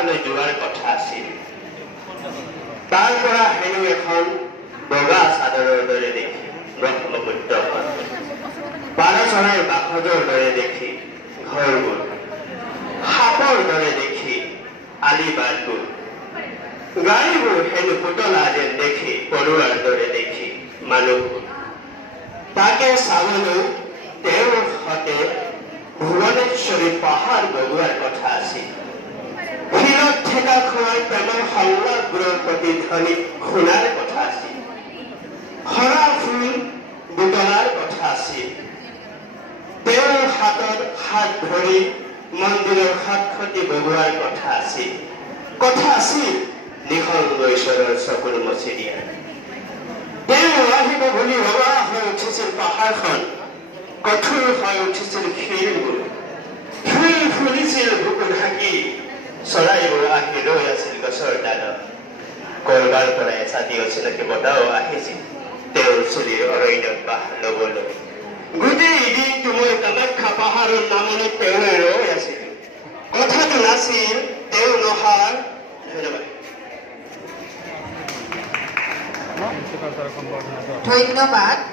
পাহাৰলৈ যোৱাৰ কথা আছিল। তাৰ পৰা হেনো এখন বগা চাদৰৰ দৰে দেখি ব্ৰহ্মপুত্ৰখন, পাৰ চৰাইৰ বাসজৰ দৰে দেখি ঘৰবোৰ, সাপৰ দৰে দেখি আলিবাটবোৰ, গাড়ীবোৰ হেনো পুতলা যেন দেখি পৰুৱাৰ দৰে দেখি মানুহবোৰ। তাকে চাবলৈ তেওঁৰ সতে ভুৱনেশ্বৰী পাহাৰ বগোৱাৰ কথা আছিল। শিলত ঠেকা খোৱাই প্ৰেমৰ সংলাপবোৰৰ প্ৰতিধ্বনি শুনাৰ কথা আছিল। হৰা ফুল বুটলাৰ কথা আছিল। তেওঁৰ হাতত হাত ধৰি মন্দিৰৰ সাতখতি বগোৱাৰ কথা আছিল। কথা আছিল নিসংগ ঈশ্বৰৰ চকুৰ মচি দিয়া। তেওঁ আহিব বুলি ৰঙা হৈ উঠিছিল পাহাৰখন, কঠোৰ হৈ উঠিছিল শিলবোৰ, ফুল ফুলিছিল বুকু ঢাকি, চৰাইবোৰ আহি ৰৈ আছিল গছৰ ডালত। কৰবাৰ পৰা এচাতি অচিনাকি বতাহও আহিছিল তেওঁৰ চুলিৰ অৰণ্যত বাহ লবলৈ। গোটেই দিনটো মই কামাখ্যা পাহাৰৰ নামনিত তেওঁলৈ ৰৈ আছিল। কথাটো নাছিল তেওঁ নহাৰ। ধন্যবাদ। ধন্যবাদ।